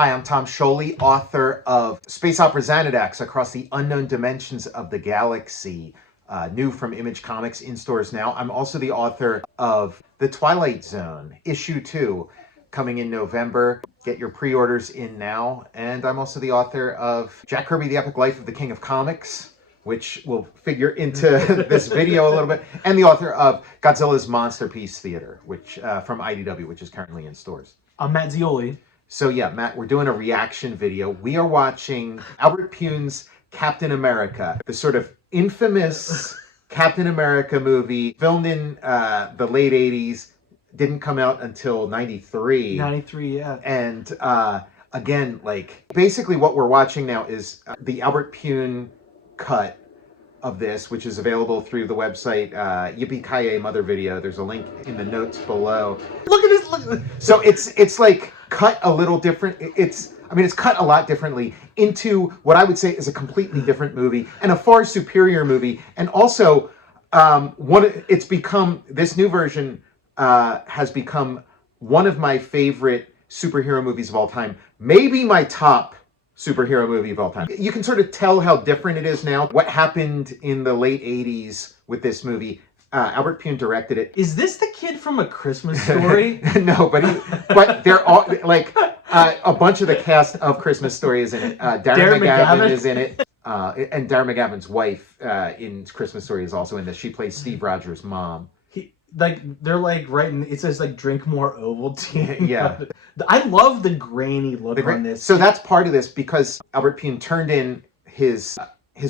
Hi, I'm Tom Scioli, author of Space Opera Xanadax, Across the Unknown Dimensions of the Galaxy, new from Image Comics, in stores now. I'm also the author of The Twilight Zone, issue 2, coming in November. Get your pre-orders in now. And I'm also the author of Jack Kirby, The Epic Life of the King of Comics, which will figure into this video a little bit, and the author of Godzilla's Monsterpiece Theater, which from IDW, which is currently in stores. I'm Matt Zeoli. So yeah, Matt, we're doing a reaction video. We are watching Albert Pyun's Captain America, the sort of infamous Captain America movie, filmed in the late 80s, didn't come out until 93. 93, yeah. And again, like, basically what we're watching now is the Albert Pyun cut of this, which is available through the website Yippee-Ki-Yay Mother Video. There's a link in the notes below. Look at this! Look. So it's like cut a little different. It's cut a lot differently into what I would say is a completely different movie and a far superior movie. And also, it's become, this new version has become one of my favorite superhero movies of all time. Maybe my top superhero movie of all time. You can sort of tell how different it is now. What happened in the late 80s with this movie. Albert Pyun directed it. Is this the kid from A Christmas Story? No, but they're all, like, a bunch of the cast of Christmas Story is in it. Darren McGavin is in it. And Darren McGavin's wife in Christmas Story is also in this. She plays Steve Rogers' mom. They're like writing, it says like drink more Ovaltine. Yeah. I love the grainy look on this. So that's part of this, because Albert Pyun turned in his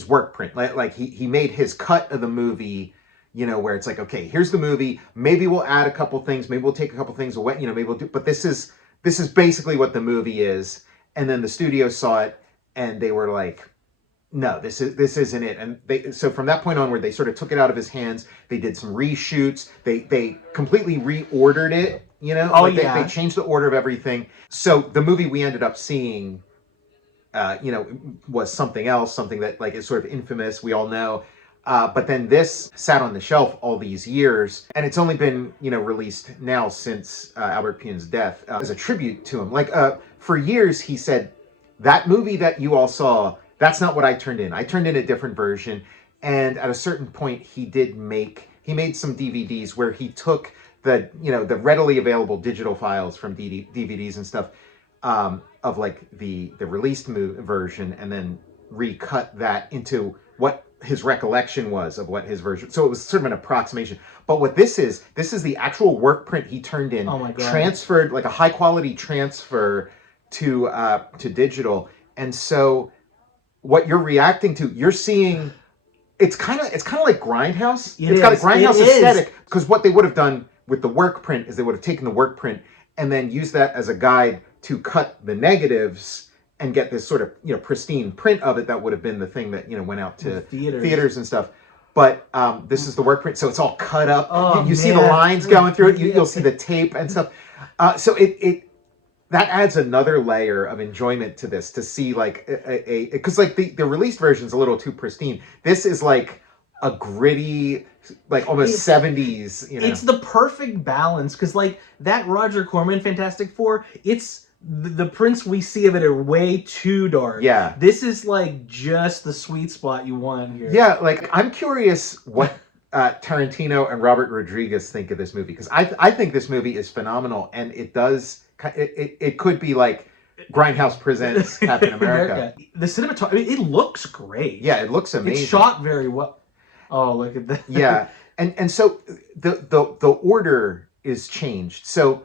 work print. Like he made his cut of the movie, you know, where it's like, okay, here's the movie. Maybe we'll add a couple things. Maybe we'll take a couple things away. You know, maybe we'll do. But this is basically what the movie is. And then the studio saw it, and they were like, no, this isn't it. And so from that point onward, they sort of took it out of his hands. They did some reshoots. They completely reordered it. You know, they changed the order of everything. So the movie we ended up seeing, you know, was something else, something that like is sort of infamous. We all know. But then this sat on the shelf all these years, and it's only been, you know, released now since Albert Pyun's death as a tribute to him. Like for years, he said, that movie that you all saw, that's not what I turned in. I turned in a different version. And at a certain point, he made some DVDs where he took the readily available digital files from DVDs and stuff of like the released version, and then recut that into what his recollection was of what his version. So it was sort of an approximation. But what this is the actual work print he turned in, transferred, like a high quality transfer to digital. And so what you're reacting to, you're seeing, it's kind of like Grindhouse. It's got a Grindhouse aesthetic, because what they would have done with the work print is they would have taken the work print and then used that as a guide to cut the negatives and get this sort of, you know, pristine print of it that would have been the thing that, you know, went out to theaters and stuff. But this is the work print, so it's all cut up. Oh, you see the lines going through it. You'll see the tape and stuff. So that adds another layer of enjoyment to this, to see like because like the released version is a little too pristine. This is like a gritty, like almost 70s, you know. It's the perfect balance, because like that Roger Corman Fantastic Four, it's the prints we see of it are way too dark. Yeah. This is like just the sweet spot you want here. Yeah, like I'm curious what Tarantino and Robert Rodriguez think of this movie, because I think this movie is phenomenal, and it could be like Grindhouse presents Captain America. The cinematography, it looks great. Yeah, it looks amazing. It's shot very well. Oh, look at that. Yeah, and so the order is changed. So,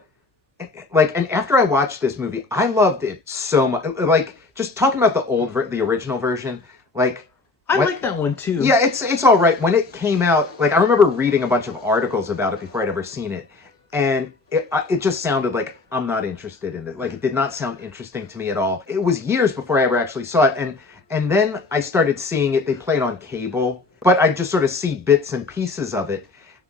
like, and after I watched this movie, I loved it so much. Like, just talking about the original version, like, I like that one too. Yeah, it's all right. When it came out, like, I remember reading a bunch of articles about it before I'd ever seen it. And it just sounded like I'm not interested in it. Like, it did not sound interesting to me at all. It was years before I ever actually saw it. And then I started seeing it. They played on cable. But I just sort of see bits and pieces of it.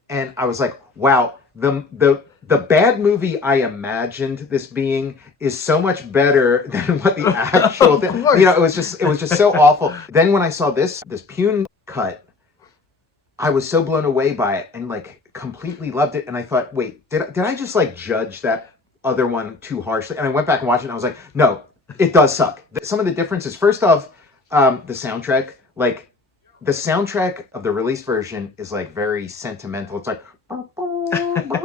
And I was like, wow, the bad movie I imagined this being is so much better than what the actual thing. You know, it was just so awful. Then when I saw this Pyun cut, I was so blown away by it, and like completely loved it. And I thought, wait, did I just like judge that other one too harshly? And I went back and watched it, and I was like, no, It does suck. Some of the differences. First off, the soundtrack. Like the soundtrack of the release version is like very sentimental. It's like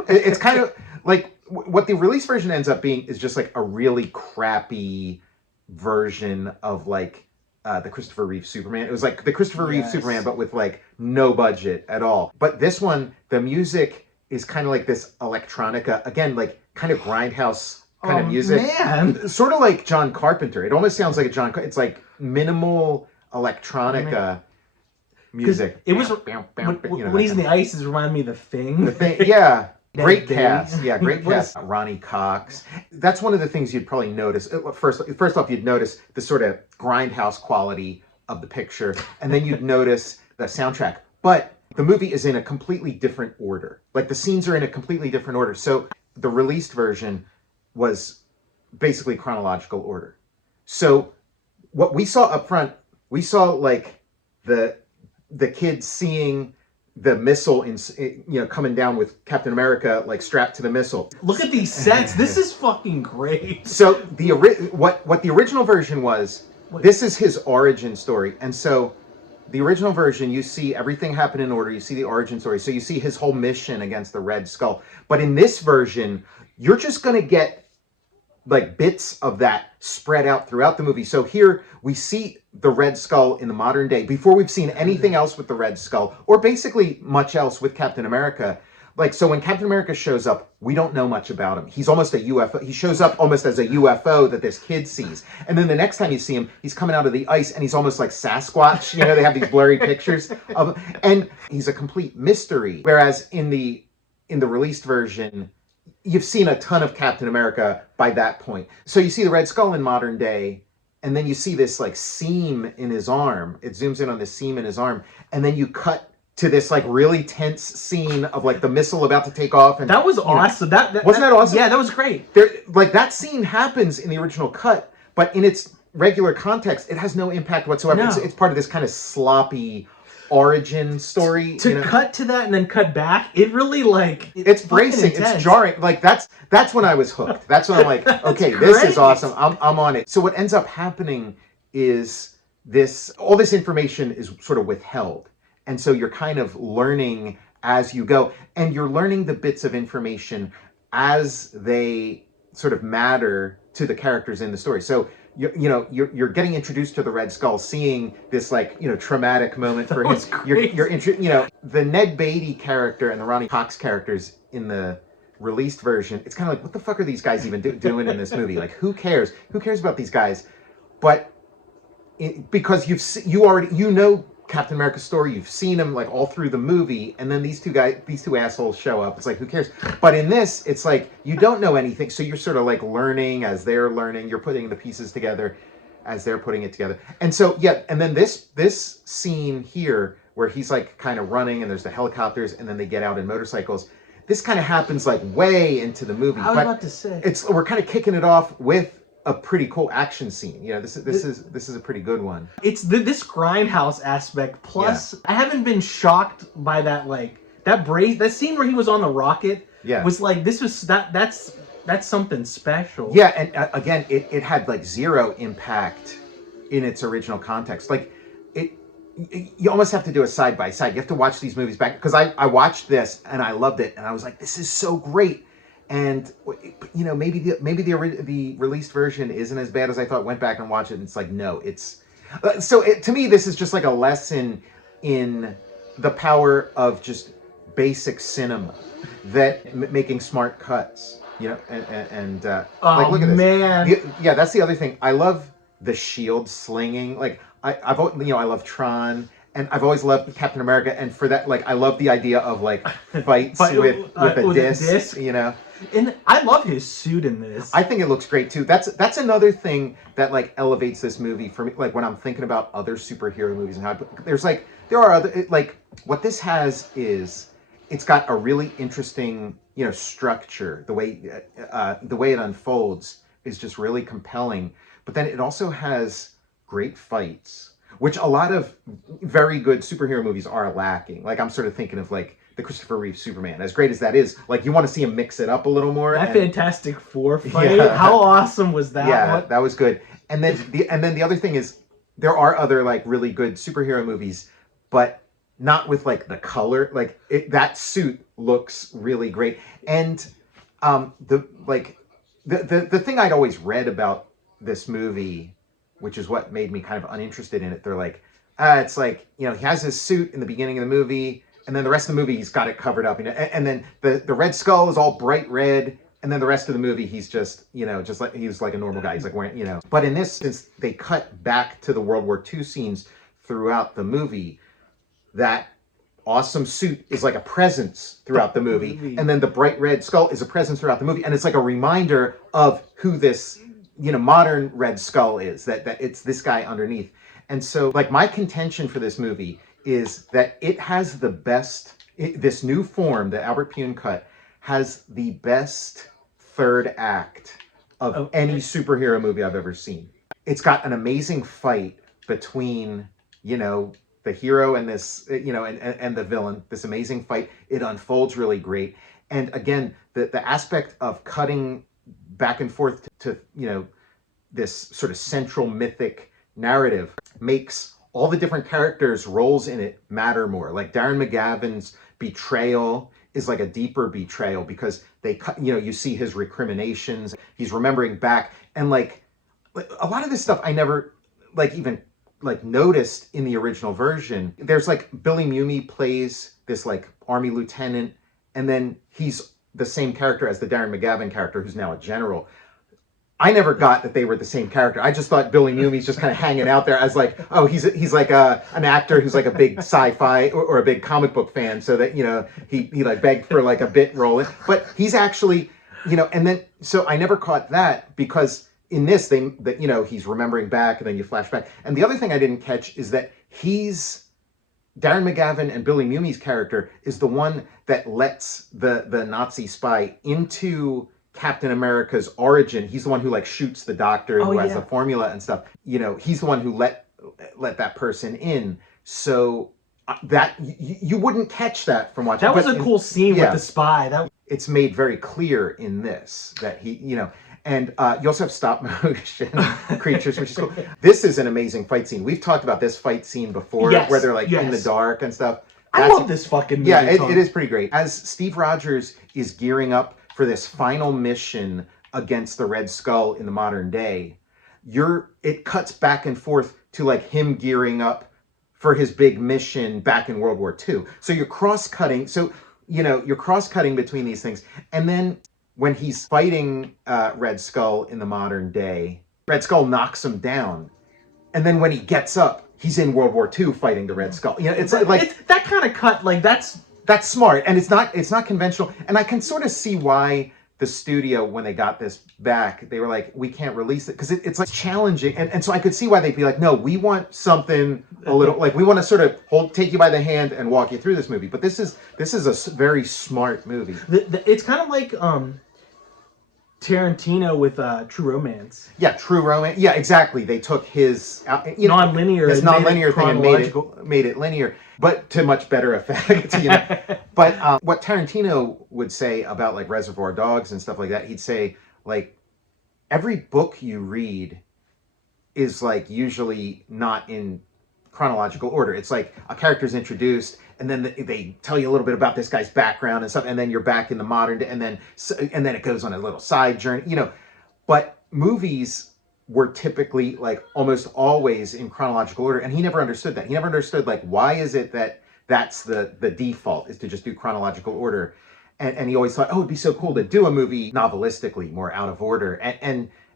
it's kind of like what the release version ends up being is just like a really crappy version of like the Christopher Reeve Superman. It was like the Christopher Reeve Superman, but with like no budget at all. But this one, the music is kind of like this electronica, again, like kind of grindhouse kind of music. Man. Sort of like John Carpenter. It almost sounds like a it's like minimal electronica music. It was when he's in the ice, it reminded me of The Thing. The Thing, yeah. Great cast. Yeah, great cast. Ronnie Cox. That's one of the things you'd probably notice. First off, you'd notice the sort of grindhouse quality of the picture, and then you'd notice the soundtrack. But the movie is in a completely different order. Like the scenes are in a completely different order. So the released version was basically chronological order. So what we saw up front, we saw like the kids seeing the missile coming down with Captain America like strapped to the missile. Look at these sets. This is fucking great. So what the original version was, this is his origin story. And so the original version, you see everything happen in order. You see the origin story. So you see his whole mission against the Red Skull. But in this version, you're just going to get like bits of that spread out throughout the movie. So here we see the Red Skull in the modern day before we've seen anything else with the Red Skull, or basically much else with Captain America. Like, so when Captain America shows up, we don't know much about him. He's almost a UFO. He shows up almost as a UFO that this kid sees. And then the next time you see him, he's coming out of the ice and he's almost like Sasquatch. You know, they have these blurry pictures of him. And he's a complete mystery. Whereas in the released version, you've seen a ton of Captain America by that point. So you see the Red Skull in modern day, and then you see this like seam in his arm. It zooms in on this seam in his arm, and then you cut to this like really tense scene of like the missile about to take off. And that was awesome. That wasn't that awesome? Yeah, that was great. Like that scene happens in the original cut, but in its regular context, it has no impact whatsoever. No. It's part of this kind of sloppy origin story. To cut to that and then cut back, it really like it's bracing, it's jarring. Like that's when I was hooked. That's when I'm like, okay, this is awesome. I'm on it. So what ends up happening is all this information is sort of withheld. And so you're kind of learning as you go, and you're learning the bits of information as they sort of matter to the characters in the story. So you're getting introduced to the Red Skull, seeing this like traumatic moment for him. The Ned Beatty character and the Ronnie Cox characters in the released version. It's kind of like, what the fuck are these guys even doing in this movie? Like, who cares? Who cares about these guys? But because you already know Captain America's story, you've seen him like all through the movie, and then these two assholes show up. It's like, who cares? But in this, it's like you don't know anything, so you're sort of like learning as they're learning. You're putting the pieces together as they're putting it together. And so and then this scene here where he's like kind of running, and there's the helicopters, and then they get out in motorcycles. This kind of happens like way into the movie. I was about to say we're kind of kicking it off with a pretty cool action scene. This is a pretty good one. It's this grindhouse aspect. Plus, I haven't been shocked by that that scene where he was on the rocket. Yeah, was like that's something special. Yeah, and again, it had like zero impact in its original context. Like you almost have to do a side by side. You have to watch these movies back, because I watched this and I loved it, and I was like, this is so great. And maybe the released version isn't as bad as I thought. Went back and watched it, and it's like, no, it's to me this is just like a lesson in the power of just basic cinema, that making smart cuts, and like, look at this. Man. Yeah, that's the other thing. I love the shield slinging. Like I love Tron. And I've always loved Captain America, and for that, like, I love the idea of like fights with a disc, And I love his suit in this. I think it looks great too. That's another thing that like elevates this movie for me. Like when I'm thinking about other superhero movies and how there are other, like, what this has is it's got a really interesting structure. The way it unfolds is just really compelling. But then it also has great fights, which a lot of very good superhero movies are lacking. Like, I'm sort of thinking of like the Christopher Reeve Superman. As great as that is, like you want to see him mix it up a little more. That Fantastic Four fight, how awesome was that? Yeah, that was good. And then the other thing is there are other like really good superhero movies, but not with like the color. Like that suit looks really great. And the thing I'd always read about this movie, which is what made me kind of uninterested in it. They're like, it's like, he has his suit in the beginning of the movie, and then the rest of the movie he's got it covered up, and then the Red Skull is all bright red, and then the rest of the movie he's just like he's like a normal guy. He's like wearing, But in this, since they cut back to the World War II scenes throughout the movie, that awesome suit is like a presence throughout the movie, and then the bright red skull is a presence throughout the movie, and it's like a reminder of who this modern Red Skull is, that it's this guy underneath. And so like my contention for this movie is that it has the best, this new form that Albert Pyun cut has the best third act of any superhero movie I've ever seen. It's got an amazing fight between the hero and this, and the villain, this amazing fight. It unfolds really great. And again, the aspect of cutting back and forth to this sort of central mythic narrative makes all the different characters' roles in it matter more. Like Darren McGavin's betrayal is like a deeper betrayal because they cut, you see his recriminations, he's remembering back, and like a lot of this stuff I never even noticed in the original version. There's like Billy Mumy plays this like army lieutenant, and then he's the same character as the Darren McGavin character who's now a general. I never got that they were the same character. I just thought Billy Mumy's just kind of hanging out there as like, oh, he's like an actor who's like a big sci-fi or a big comic book fan, so that he like begged for like a bit role. But he's actually and then so I never caught that because in this thing that he's remembering back and then you flash back. And the other thing I didn't catch is that Darren McGavin and Billy Mumy's character is the one that lets the Nazi spy into Captain America's origin. He's the one who like shoots the doctor who has a formula and stuff. He's the one who let that person in. So that you wouldn't catch that from watching. That was a cool scene with the spy. It's made very clear in this that he, and you also have stop motion creatures, which is cool. This is an amazing fight scene. We've talked about this fight scene before, where they're like in the dark and stuff. I love this fucking movie. Yeah, it is pretty great. As Steve Rogers is gearing up for this final mission against the Red Skull in the modern day, it cuts back and forth to like him gearing up for his big mission back in World War II. So you're cross-cutting. So, you're cross-cutting between these things. And then when he's fighting Red Skull in the modern day, Red Skull knocks him down. And then when he gets up, he's in World War II fighting the Red Skull. It's that kind of cut, like that's smart, and it's not conventional. And I can sort of see why the studio, when they got this back, they were like, we can't release it because it's like challenging. And so I could see why they'd be like, no, we want something a little like we want to sort of take you by the hand and walk you through this movie. But this is a very smart movie. It's kind of like Tarantino with True Romance. Yeah, True Romance. Yeah, exactly. They took his non-linear thing and made it linear, but to much better effect. But what Tarantino would say about like Reservoir Dogs and stuff like that, he'd say like every book you read is like usually not in chronological order. It's like a character's introduced, and then they tell you a little bit about this guy's background and stuff, and then you're back in the modern day, and then it goes on a little side journey, But movies were typically like almost always in chronological order, and he never understood that. He never understood like why is it that that's the default is to just do chronological order, and he always thought, oh, it'd be so cool to do a movie novelistically, more out of order,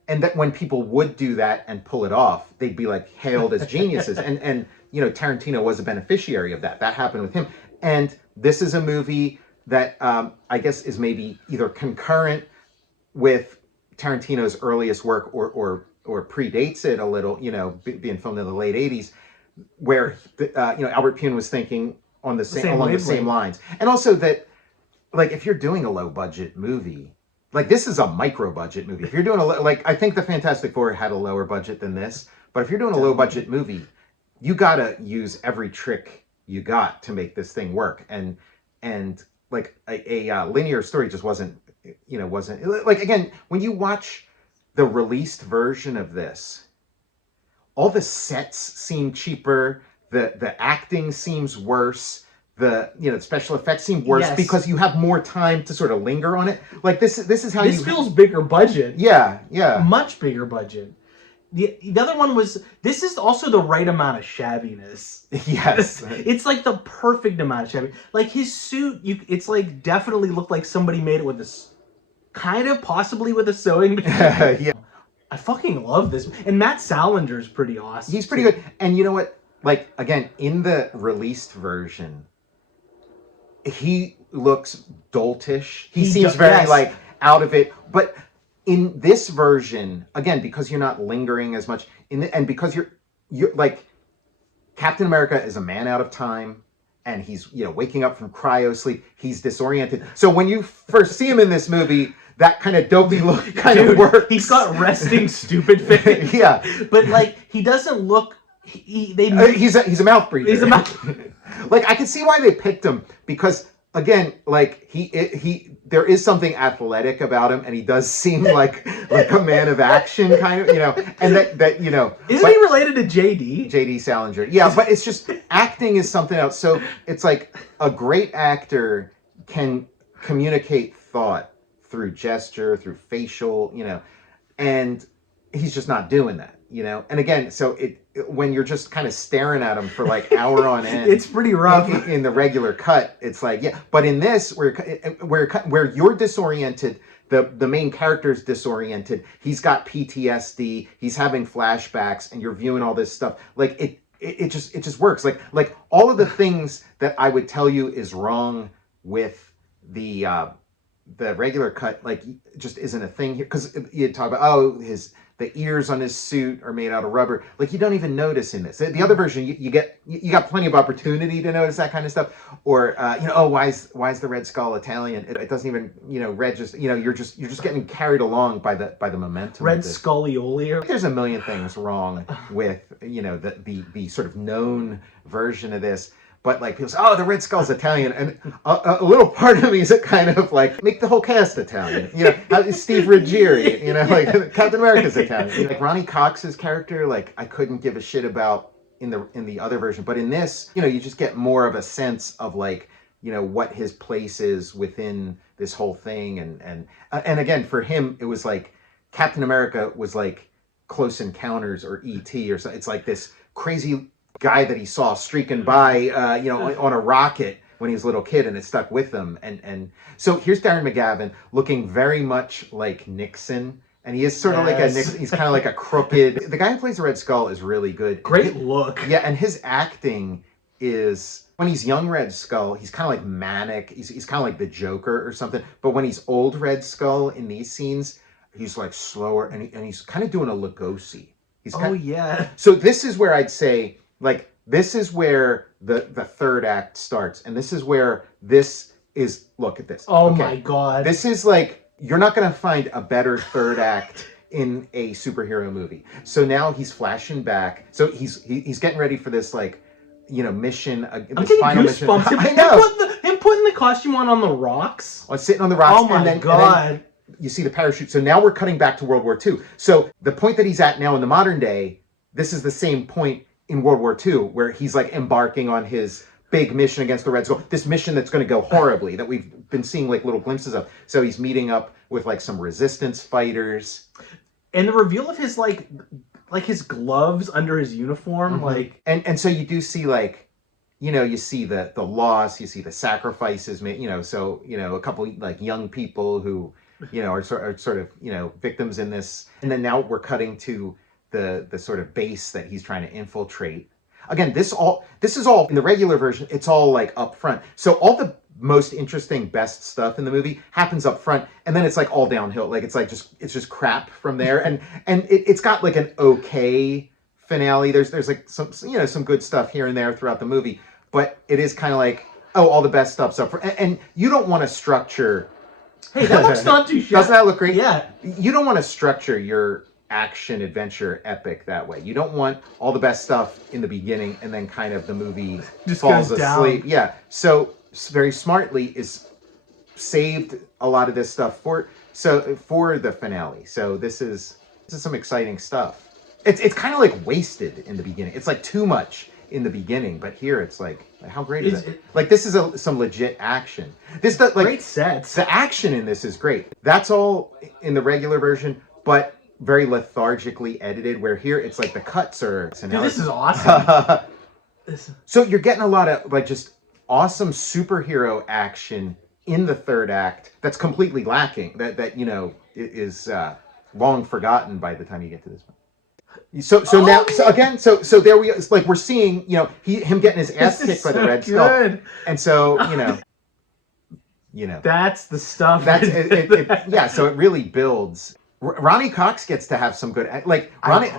and that when people would do that and pull it off, they'd be like hailed as geniuses. And Tarantino was a beneficiary of that. That happened with him. And this is a movie that I guess is maybe either concurrent with Tarantino's earliest work or predates it a little, being filmed in the late 80s, where Albert Pyun was thinking along the same lines. And also that, like, if you're doing a low budget movie, like this is a micro budget movie. If you're doing I think the Fantastic Four had a lower budget than this, but if you're doing a low budget movie, you gotta use every trick you got to make this thing work. And and like a linear story just wasn't like, again, when you watch the released version of this, all the sets seem cheaper, the acting seems worse, the special effects seem worse because you have more time to sort of linger on it. Like this is how this feels bigger budget. Yeah, much bigger budget. The other one was, this is also the right amount of shabbiness. Yes. It's like the perfect amount of shabby. Like his suit, it's like definitely looked like somebody made it with this, kind of possibly with a sewing machine. Yeah. I fucking love this. And Matt Salinger's pretty awesome. He's pretty good. And you know what? Like, again, in the released version, he looks doltish. He seems very like out of it. But in this version, again, because you're not lingering as much and because you're like, Captain America is a man out of time, and he's waking up from cryo sleep. He's disoriented. So when you first see him in this movie, that kind of dopey look kind of works. He's got resting stupid face. Yeah, but like he doesn't look. He's a mouth breather. He's a mouth. Like, I can see why they picked him, because again, like there is something athletic about him, and he does seem like a man of action, kind of, and that Isn't he related to JD Salinger? Yeah, but it's just, acting is something else. So it's like, a great actor can communicate thought through gesture, through facial, and he's just not doing that, And again, so when you're just kind of staring at him for like hour on end, it's pretty rough. In the regular cut, it's like, yeah. But in this, where you're disoriented, the main character's disoriented. He's got PTSD. He's having flashbacks, and you're viewing all this stuff. Like it just works. Like all of the things that I would tell you is wrong with the regular cut, like, just isn't a thing here. Because you talk about, the ears on his suit are made out of rubber. Like, you don't even notice in this. The other version, you got plenty of opportunity to notice that kind of stuff. Or why is the Red Skull Italian? It doesn't even register. You're just getting carried along by the momentum. Red Scioli. There's a million things wrong with the sort of known version of this. But like, people say, oh, the Red Skull's Italian, and a little part of me is kind of like, make the whole cast Italian. Steve Ruggieri, like Captain America's Italian. Like Ronnie Cox's character, like, I couldn't give a shit about in the other version, but in this, you just get more of a sense of like, what his place is within this whole thing, and again, for him, it was like Captain America was like Close Encounters or E.T. or something. It's like this crazy guy that he saw streaking by, on a rocket when he was a little kid, and it stuck with him. And so here's Darren McGavin looking very much like Nixon, and he is sort of like a Nixon. He's kind of like a crooked. The guy who plays the Red Skull is really good. Great look. Yeah, and his acting is, when he's young Red Skull, he's kind of like manic. He's kind of like the Joker or something. But when he's old Red Skull in these scenes, he's like slower, and he's kind of doing a Lugosi. So this is where I'd say, like, this is where the third act starts, and this is where this is. Look at this. Oh, okay. My God. This is like, you're not going to find a better third act in a superhero movie. So now he's flashing back. So he's getting ready for this, like, mission. I'm getting final goosebumps. Mission. I know. Him putting the costume on the rocks. Oh, sitting on the rocks. Oh my God. And then you see the parachute. So now we're cutting back to World War II. So the point that he's at now in the modern day, this is the same point in World War II, where he's like embarking on his big mission against the Red Skull. This mission that's going to go horribly, that we've been seeing like little glimpses of. So he's meeting up with like some resistance fighters. And the reveal of his like his gloves under his uniform, like, and so you do see, like, you see the loss, you see the sacrifices made, so a couple like young people who are sort of victims in this. And then now we're cutting to the sort of base that he's trying to infiltrate. Again, this is all in the regular version. It's all like up front. So all the most interesting, best stuff in the movie happens up front, and then it's like all downhill. Like, it's just crap from there. And it's got like an okay finale. There's like some good stuff here and there throughout the movie, but it is kind of like, oh, all the best stuff's up front. And you don't want to structure. Hey, that looks not too shabby. Doesn't that look great? Yeah. You don't want to structure your action adventure epic that way. You don't want all the best stuff in the beginning and then kind of the movie just falls goes asleep. Down. Yeah. So very smartly is saved a lot of this stuff for the finale. So this is some exciting stuff. It's kind of like wasted in the beginning. It's like too much in the beginning, but here it's like, how great is it? Like this is some legit action. This like great sets. The action in this is great. That's all in the regular version, but very lethargically edited. Where here it's like the cuts are. Dude, this is awesome. So you're getting a lot of like just awesome superhero action in the third act that's completely lacking. That you know is long forgotten by the time you get to this one. So now there we it's like we're seeing, you know, him getting his ass kicked by the Red Skull, and so you know that's the stuff. That's yeah. So it really builds. Ronnie Cox gets to have some good like Ronnie.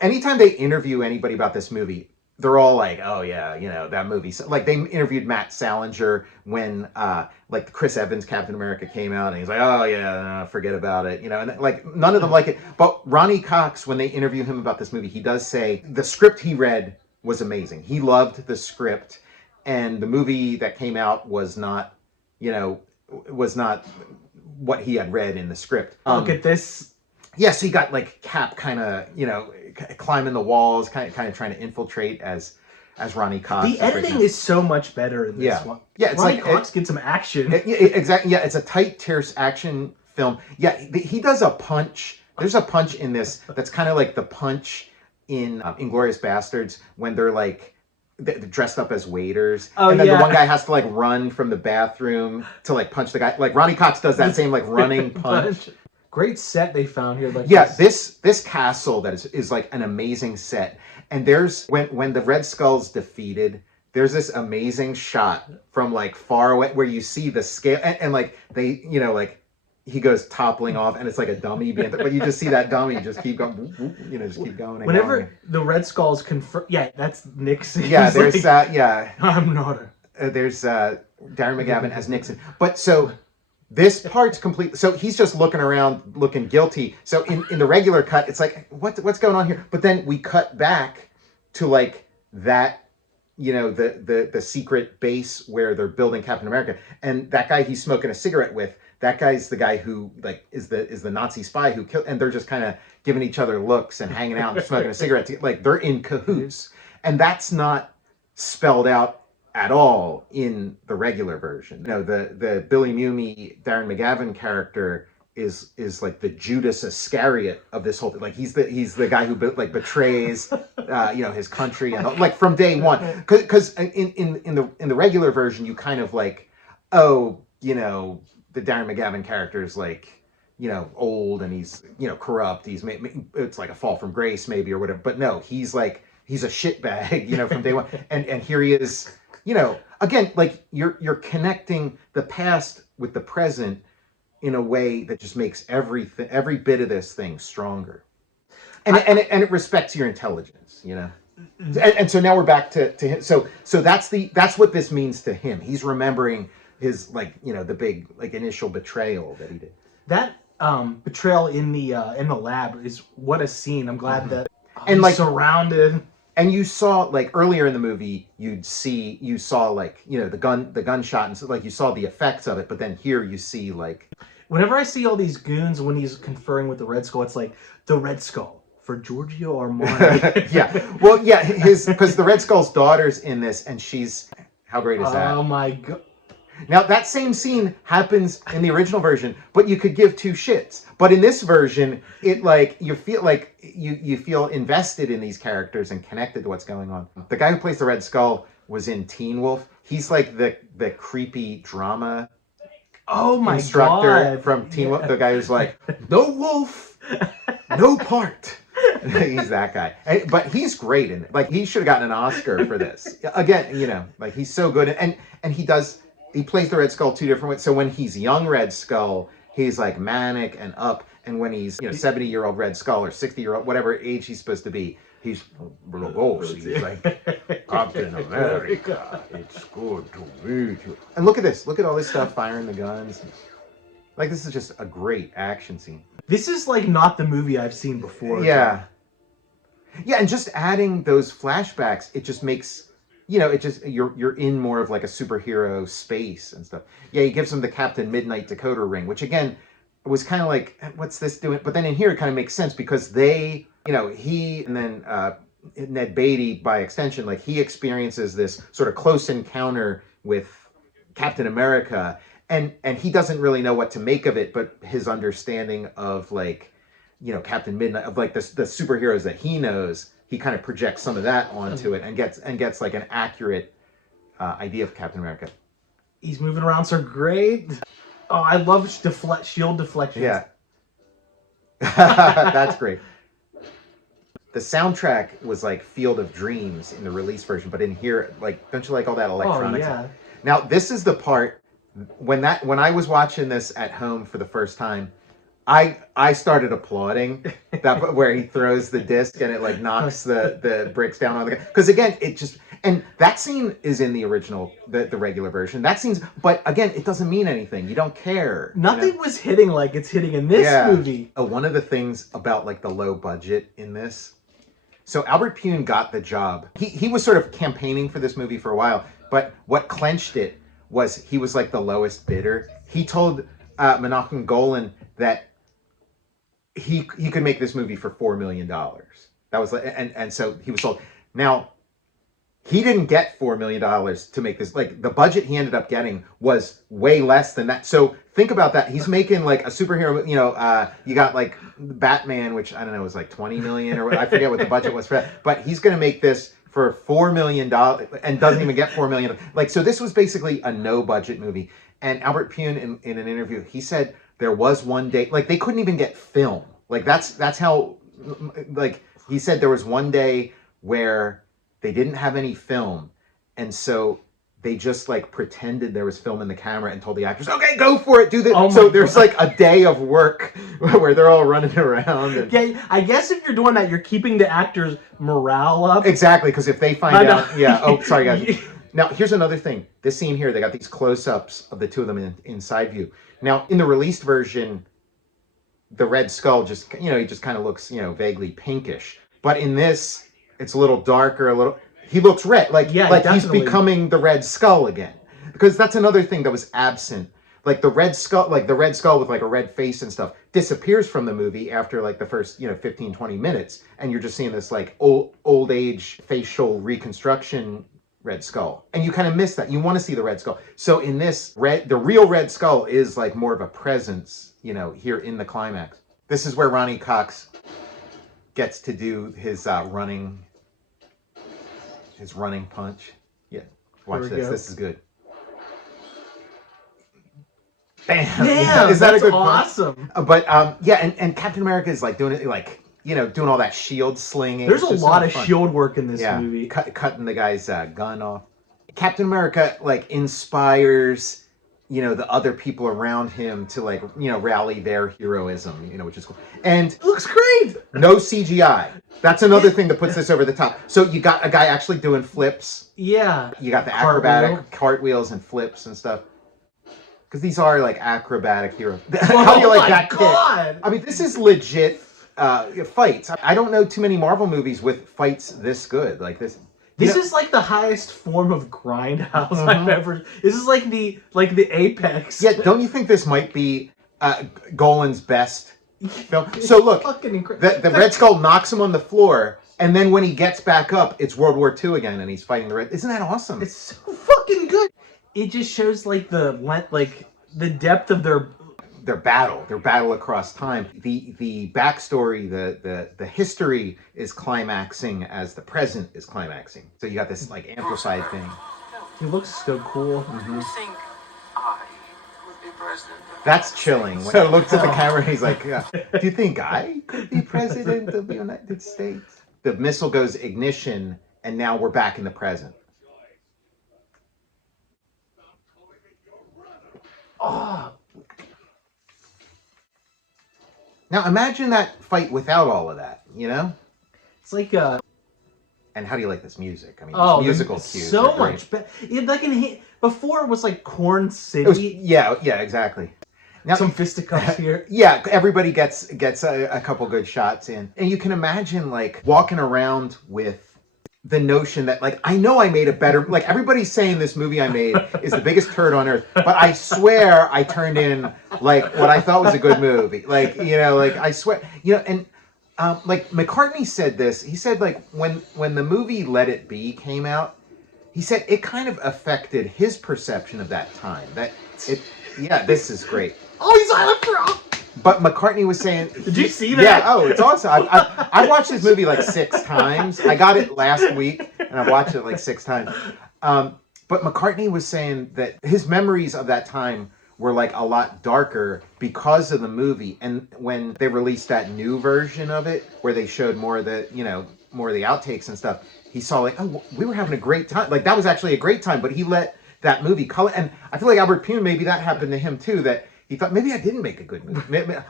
Anytime they interview anybody about this movie, they're all like, oh yeah, you know, that movie. So, like they interviewed Matt Salinger when like Chris Evans Captain America came out, and he's like, oh yeah, forget about it, you know, and like none of them like it. But Ronnie Cox, when they interview him about this movie, he does say the script he read was amazing. He loved the script, and the movie that came out was not, you know, what he had read in the script. Look at this. Yeah, so you got like Cap kind of, you know, climbing the walls, kind of trying to infiltrate as Ronnie Cox. The editing is so much better in this one. Yeah, it's Ronnie Cox gets some action. Exactly. Yeah, it's a tight, terse action film. Yeah, he does a punch. There's a punch in this that's kind of like the punch in Inglourious Bastards when they're like they're dressed up as waiters, and then the one guy has to like run from the bathroom to like punch the guy. Like Ronnie Cox does that same like running punch. Great set they found here. Like this castle that is like an amazing set. And there's when the Red Skull's defeated, there's this amazing shot from like far away where you see the scale and like they, you know, like he goes toppling off and it's like a dummy being, but you just see that dummy just keep going, you know, just keep going. And whenever going. The Red Skull's confirmed, yeah, that's Nixon. Yeah, there's like, yeah. I'm not there's Darren McGavin as Nixon, but so. This part's complete. So he's just looking around, looking guilty. So in the regular cut, it's like, what's going on here? But then we cut back to like that, you know, the secret base where they're building Captain America, and that guy he's smoking a cigarette with. That guy's the guy who like is the Nazi spy who killed, and they're just kind of giving each other looks and hanging out and smoking a cigarette. Like they're in cahoots, and that's not spelled out at all in the regular version. You know, the Billy Mumy Darren McGavin character is like the Judas Iscariot of this whole thing. Like he's the guy who like betrays you know, his country and like from day one. Because in the regular version you kind of like, oh, you know, the Darren McGavin character is like, you know, old and he's, you know, corrupt. It's like a fall from grace maybe or whatever. But no, he's a shitbag, you know, from day one. And here he is. You know, again, like you're connecting the past with the present in a way that just makes every bit of this thing stronger, and it respects your intelligence, you know. And so now we're back to him. So that's what this means to him. He's remembering his, like, you know, the big like initial betrayal that he did. That betrayal in the lab is what a scene. I'm glad that and like surrounded. And you saw, like, earlier in the movie, you saw, like, you know, the gunshot, and so, like, you saw the effects of it, but then here you see, like... Whenever I see all these goons when he's conferring with the Red Skull, it's like, the Red Skull for Giorgio Armani. Yeah. Well, yeah, because the Red Skull's daughter's in this, and she's... How great is that? Oh, my God. Now, that same scene happens in the original version, but you could give two shits. But in this version, it like you feel invested in these characters and connected to what's going on. The guy who plays the Red Skull was in Teen Wolf. He's like the creepy drama instructor from Teen Wolf. The guy who's like, no wolf, no part. He's that guy. But he's great in it. Like, he should have gotten an Oscar for this. Again, you know, like, he's so good. And he plays the Red Skull two different ways. So when he's young Red Skull, he's like manic and up. And when he's, you know, 70-year-old Red Skull or 60-year-old, whatever age he's supposed to be, he's like, Captain America, it's good to meet you. And look at this. Look at all this stuff, firing the guns. Like, this is just a great action scene. This is like not the movie I've seen before. Yeah. Yeah, and just adding those flashbacks, it just makes... it just you're in more of like a superhero space and stuff. Yeah, he gives him the Captain Midnight decoder ring, which again was kind of like, what's this doing? But then in here it kind of makes sense because they, he and then Ned Beatty by extension, like he experiences this sort of close encounter with Captain America, and he doesn't really know what to make of it, but his understanding of like, Captain Midnight, of like the superheroes that he knows, he kind of projects some of that onto it and gets like an accurate idea of Captain America. He's moving around so great. Oh, I love shield deflections. Yeah. That's great. The soundtrack was like Field of Dreams in the release version, but in here, like, don't you like all that electronics? Oh, yeah. Now, this is the part when I was watching this at home for the first time, I started applauding that where he throws the disc and it like knocks the bricks down on the guy. Because again, it just, and that scene is in the original, the regular version. That scene's, but again, it doesn't mean anything. You don't care. Nothing was hitting like it's hitting in this movie. One of the things about like the low budget in this, so Albert Pyun got the job. He was sort of campaigning for this movie for a while, but what clenched it was he was like the lowest bidder. He told Menachem Golan that he could make this movie for $4 million. That was like, and so he was sold. Now, he didn't get $4 million to make this. Like the budget he ended up getting was way less than that. So think about that. He's making like a superhero. You got like Batman, which I don't know was like 20 million or I forget what the budget was for that. But he's going to make this for $4 million and doesn't even get $4 million. Like so, this was basically a no budget movie. And Albert Pyun in an interview, he said there was one day like they couldn't even get film. Like that's how like he said there was one day where they didn't have any film, and so they just like pretended there was film in the camera and told the actors, "Okay, go for it, do this." So there's like a day of work where they're all running around. And... Yeah, I guess if you're doing that, you're keeping the actors' morale up. Exactly, because if they find out, yeah. Oh, sorry guys. Now here's another thing. This scene here, they got these close-ups of the two of them in side view. Now in the released version, the Red Skull just he just kind of looks vaguely pinkish, but in this. It's a little darker, he looks red, like he's becoming the Red Skull again. Because that's another thing that was absent. Like the Red Skull with like a red face and stuff disappears from the movie after like the first, 15, 20 minutes. And you're just seeing this like old age facial reconstruction Red Skull. And you kind of miss that. You want to see the Red Skull. So in this, the real Red Skull is like more of a presence, here in the climax. This is where Ronnie Cox gets to do his running punch. Yeah, watch this. This is good. Bam! Damn, is that a good awesome? Punch? But and Captain America is like doing it like doing all that shield slinging. There's a lot of shield work in this movie. Cutting the guy's gun off. Captain America like inspires the other people around him to like rally their heroism, which is cool. And it looks great. No CGI. That's another thing that puts this over the top. So you got a guy actually doing flips. Yeah. You got the acrobatic cartwiels and flips and stuff. Because these are like acrobatic heroes. How do you like that God. Kick? I mean, this is legit fights. I don't know too many Marvel movies with fights this good. Like this. This is like the highest form of Grindhouse I've ever. This is like the apex. Yeah, don't you think this might be Golan's best film? So look, the Red Skull knocks him on the floor, and then when he gets back up, it's World War II again, and he's fighting the Red. Isn't that awesome? It's so fucking good. It just shows like the depth of their battle across time. The backstory, the history is climaxing as the present is climaxing. So you got this like amplified thing. He looks so cool. Mm-hmm. You think I would be president? That's chilling. So looks at the camera, he's like, do you think I could be president of the United States? The missile goes ignition, and now we're back in the present. Oh. Now imagine that fight without all of that, It's like And how do you like this music? I mean, this musical cues. So much better. Before it was like Corn City. Yeah, exactly. Now, some fisticuffs here. Yeah, everybody gets a couple good shots in. And you can imagine like walking around with the notion that like I know I made a better like everybody's saying this movie I made is the biggest turd on earth, but I swear I turned in like what I thought was a good movie. Like, you know, like I swear, you know, and like McCartney said this. He said like when the movie Let It Be came out, he said it kind of affected his perception of that time. That it yeah, this is great. Oh, he's Island Pro. But McCartney was saying... Did you see that? Yeah, oh, it's awesome. I watched this movie like 6 times. I got it last week, and I watched it like 6 times. But McCartney was saying that his memories of that time were like a lot darker because of the movie. And when they released that new version of it, where they showed more of the, you know, more of the outtakes and stuff, he saw like, oh, we were having a great time. Like, that was actually a great time, but he let that movie color... And I feel like Albert Pyun, maybe that happened to him too, that he thought, maybe I didn't make a good movie.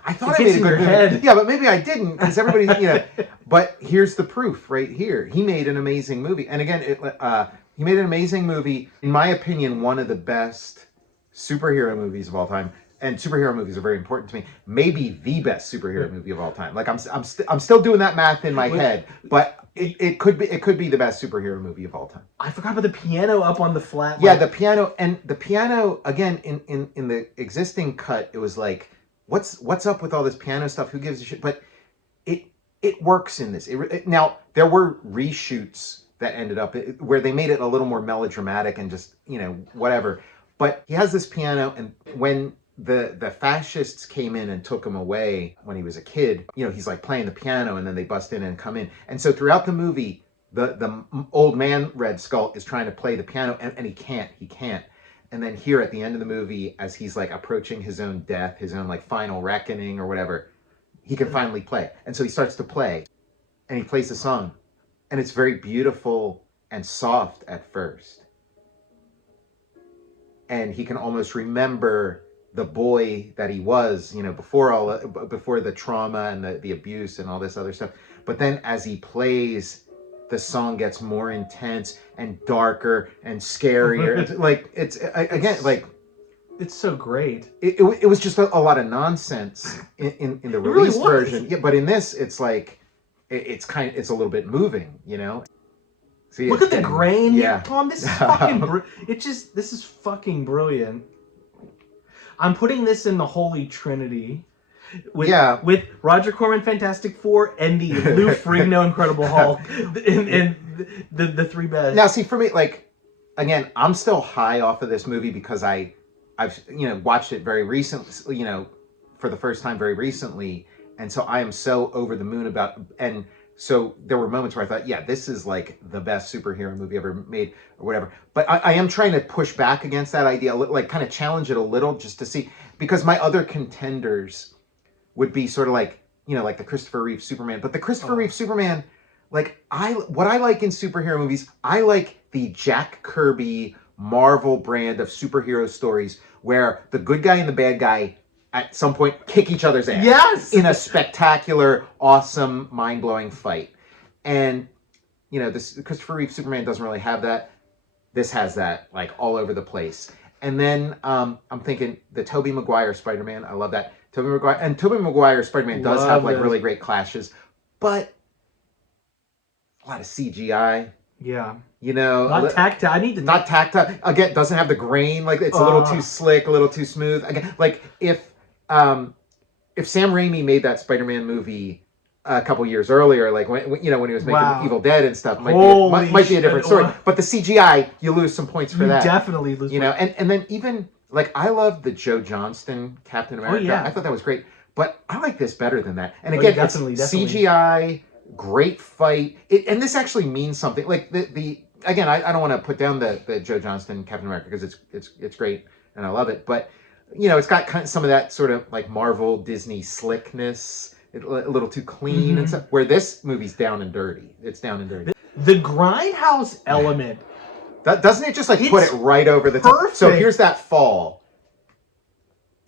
I thought I made a good movie. Head. Yeah, but maybe I didn't, because everybody, you know. But here's the proof right here. He made an amazing movie. And again, he made an amazing movie. In my opinion, one of the best superhero movies of all time. And superhero movies are very important to me. Maybe the best superhero movie of all time. Like I'm still doing that math in my head, but it could be the best superhero movie of all time. I forgot about the piano up on the flat. Yeah, the piano again in the existing cut, it was like, what's up with all this piano stuff? Who gives a shit? But it works in this. Now there were reshoots that ended up where they made it a little more melodramatic and just, you know, whatever. But he has this piano, and when the fascists came in and took him away when he was a kid, you know, he's like playing the piano, and then they bust in and come in. And so throughout the movie, the old man Red Skull is trying to play the piano, and he can't. And then here at the end of the movie, as he's like approaching his own death, his own like final reckoning or whatever, he can finally play. And so he starts to play, and he plays the song, and it's very beautiful and soft at first. And he can almost remember the boy that he was, you know, before the trauma and the abuse and all this other stuff. But then as he plays, the song gets more intense and darker and scarier. It's so great. It was just a lot of nonsense in the release version. Yeah, but in this, it's like it's a little bit moving, you know. See, look at the grain. Yeah, Tom, this is fucking. This is fucking brilliant. I'm putting this in the Holy Trinity. With Roger Corman Fantastic Four and the Lou Ferrigno Incredible Hulk, and the 3 best. Now, see, for me, like, again, I'm still high off of this movie because I've you know, watched it very recently, you know, for the first time very recently, and so I am so over the moon about. And so there were moments where I thought, yeah, this is like the best superhero movie ever made or whatever. But I am trying to push back against that idea, like kind of challenge it a little just to see, because my other contenders would be sort of like, you know, like the Christopher Reeve Superman. But the Christopher Reeve Superman, like what I like in superhero movies, I like the Jack Kirby Marvel brand of superhero stories where the good guy and the bad guy at some point kick each other's ass. Yes! In a spectacular, awesome, mind-blowing fight. And, you know, this Christopher Reeve Superman doesn't really have that. This has that, like, all over the place. And then I'm thinking the Tobey Maguire Spider-Man, I love that. Tobey Maguire Spider-Man does have, like, really great clashes. But a lot of CGI. Yeah. You know, not tactile. Not tactile. Again, doesn't have the grain. Like, it's a little too slick, a little too smooth. Again, like if Sam Raimi made that Spider-Man movie a couple years earlier, like when he was making Evil Dead and stuff, might be a different story. But the CGI, you lose some points for that. You definitely lose. You know, and then even like I love the Joe Johnston Captain America. Oh, yeah. I thought that was great, but I like this better than that. And again, definitely. CGI. Great fight, and this actually means something. Like the again, I don't want to put down the Joe Johnston Captain America because it's great and I love it, but you know, it's got kind of some of that sort of like Marvel Disney slickness, a little too clean and stuff. Where this movie's down and dirty. It's down and dirty. The Grindhouse element, doesn't it just like put it right over the top? So here's that fall.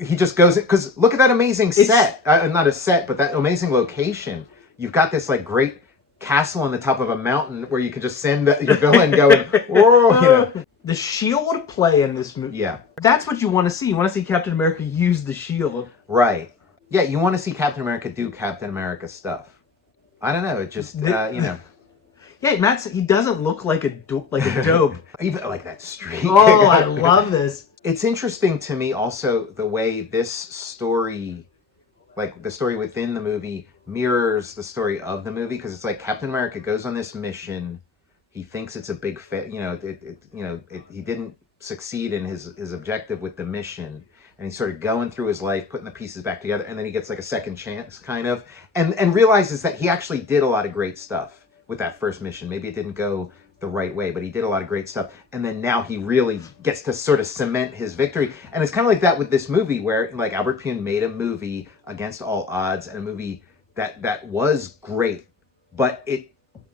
He just goes because look at that amazing set, not a set, but that amazing location. You've got this like great castle on the top of a mountain where you could just send your villain going, whoa, you know. The shield play in this movie. Yeah. That's what you want to see. You want to see Captain America use the shield. Right. Yeah, you want to see Captain America do Captain America stuff. I don't know. It just, you know. Yeah, he doesn't look like a dope. Even like that streak. Oh, I love this. It's interesting to me also the way this story, like the story within the movie, mirrors the story of the movie, because it's like Captain America goes on this mission. He thinks it's a big he didn't succeed in his objective with the mission, and he's sort of going through his life, putting the pieces back together, and then he gets like a second chance, kind of, and realizes that he actually did a lot of great stuff with that first mission. Maybe it didn't go the right way, but he did a lot of great stuff, and then now he really gets to sort of cement his victory. And it's kind of like that with this movie, where like Albert Pyun made a movie against all odds, and a movie that was great, but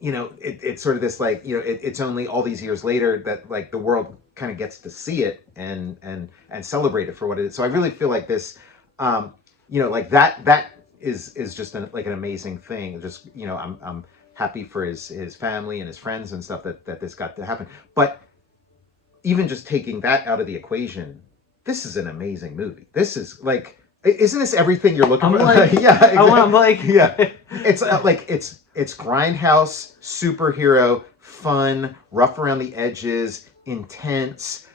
it's sort of this like, it's only all these years later that like the world kind of gets to see it and celebrate it for what it is. So I really feel like this, like that is just an amazing thing. Just, I'm happy for his family and his friends and stuff that this got to happen. But even just taking that out of the equation, this is an amazing movie. This is like, isn't this everything you're looking for? Like, yeah, exactly. I'm like, yeah. It's it's Grindhouse, superhero, fun, rough around the edges, intense,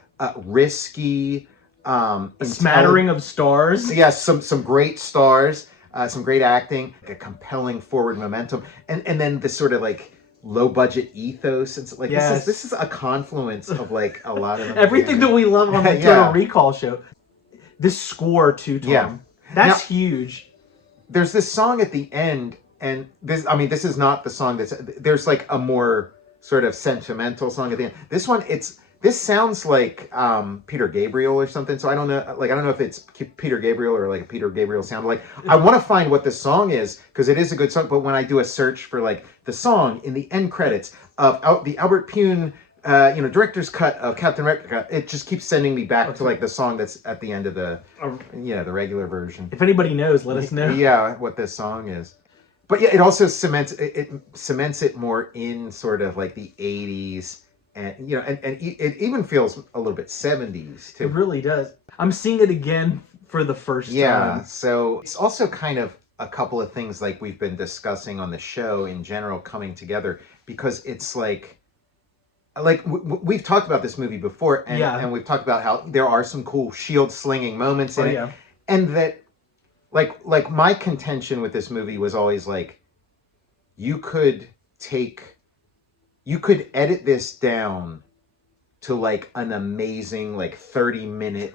risky, a smattering of stars. Yeah, some great stars, some great acting, like a compelling forward momentum, and then this sort of like low budget ethos. It's like, yes. this is a confluence of like a lot of everything that we love on the Total Recall show. This score too, Tom. Yeah. That's huge. There's this song at the end, and this is not the song there's like a more sort of sentimental song at the end. This one, this sounds like Peter Gabriel or something. So I don't know if it's Peter Gabriel or like a Peter Gabriel sound. Like, I want to find what the song is, because it is a good song. But when I do a search for like the song in the end credits of the Albert Pyun director's cut of Captain America, it just keeps sending me back to like the song that's at the end of the the regular version. If anybody knows, let us know. Yeah, what this song is. But yeah, it also cements it more in sort of like the 80s, and and it even feels a little bit 70s too. It really does. I'm seeing it again for the first time. Yeah, so it's also kind of a couple of things like we've been discussing on the show in general coming together, because it's like we've talked about this movie before, and we've talked about how there are some cool shield slinging moments in it, and that like my contention with this movie was always like, you could edit this down to like an amazing like 30-minute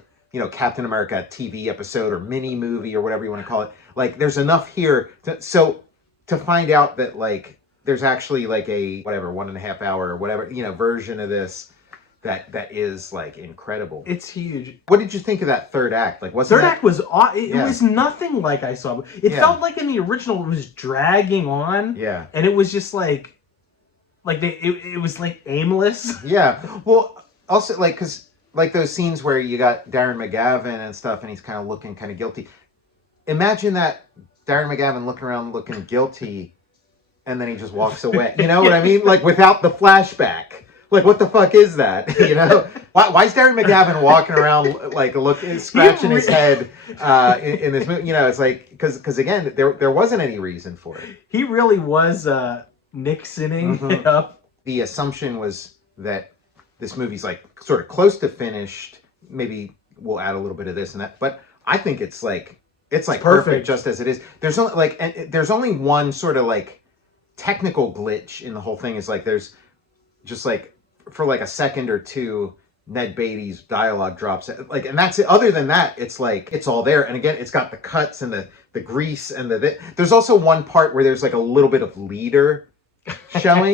Captain America TV episode or mini movie or whatever you want to call it. Like, there's enough here to find out that like there's actually like a 1.5 hour or whatever version of this that is like incredible. It's huge. What did you think of that third act? Like, third act was it was nothing like I saw. It felt like in the original it was dragging on. Yeah. And it was just like it was like aimless. Yeah. Well, also like, because like those scenes where you got Darren McGavin and stuff, and he's kind of looking kind of guilty. Imagine that Darren McGavin looking around looking guilty, and then he just walks away. You know what I mean? Like, without the flashback. Like, what the fuck is that? Why is Darren McGavin walking around like scratching his head in this movie? It's like, because again, there wasn't any reason for it. He really was Nixoning it up. The assumption was that this movie's like sort of close to finished. Maybe we'll add a little bit of this and that, but I think it's perfect just as it is. There's only one sort of like technical glitch in the whole thing. Is like there's just like for like a second or two, Ned Beatty's dialogue drops, like, and that's it. Other than that, it's like it's all there. And again, it's got the cuts and the grease and there's also one part where there's like a little bit of leader showing,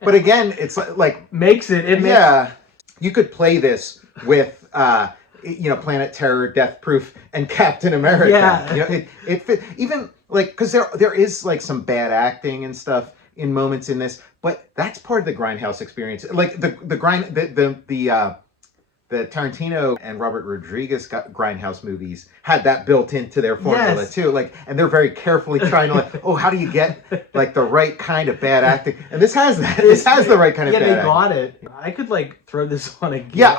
but again, it's like makes it. You could play this with Planet Terror, Death Proof, and Captain America. Yeah. It fit, even like, because there is like some bad acting and stuff in moments in this, but that's part of the Grindhouse experience. Like the Tarantino and Robert Rodriguez Grindhouse movies had that built into their formula too. Like, and they're very carefully trying to like, how do you get like the right kind of bad acting? And this has that. This has the right kind of bad acting. Yeah, they got it. I could like throw this on again. Yeah,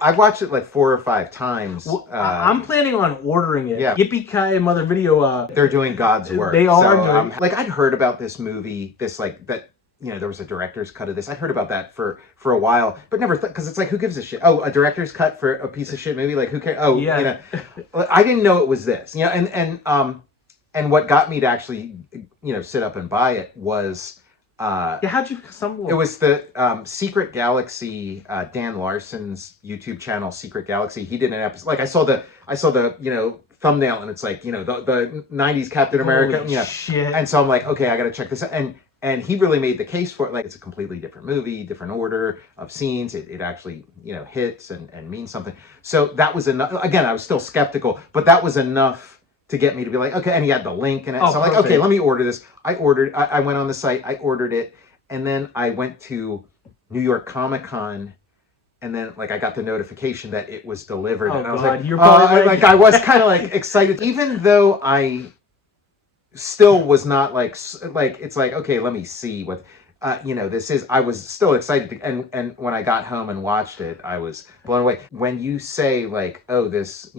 I've watched it like 4 or 5 times. Well, I'm planning on ordering it. Yeah. Yippee-ki Mother Video. They're doing God's work. They are doing. Like, I'd heard about this movie, that there was a director's cut of this. I'd heard about that for a while, but never thought, because it's like, who gives a shit? Oh, a director's cut for a piece of shit movie? Like, who cares? Oh, yeah. I didn't know it was this. And what got me to actually, sit up and buy it was. How'd you stumble? It was the Secret Galaxy, Dan Larson's YouTube channel, Secret Galaxy. He did an episode. Like I saw the thumbnail, and it's like the '90s Captain America. Holy shit. And so I'm like, okay, I got to check this out. And he really made the case for it. Like, it's a completely different movie, different order of scenes. It actually hits and means something. So that was enough. Again, I was still skeptical, but that was enough to get me to be like, okay, and he had the link in it. So I'm like, okay, let me order this. I went on the site, I ordered it, and then I went to New York Comic Con, and then I got the notification that it was delivered. And I was like, I was kind of like excited, even though I still was not like it's like, okay, let me see what this is. I was still excited, and when I got home and watched it, I was blown away. When you say like, oh, this,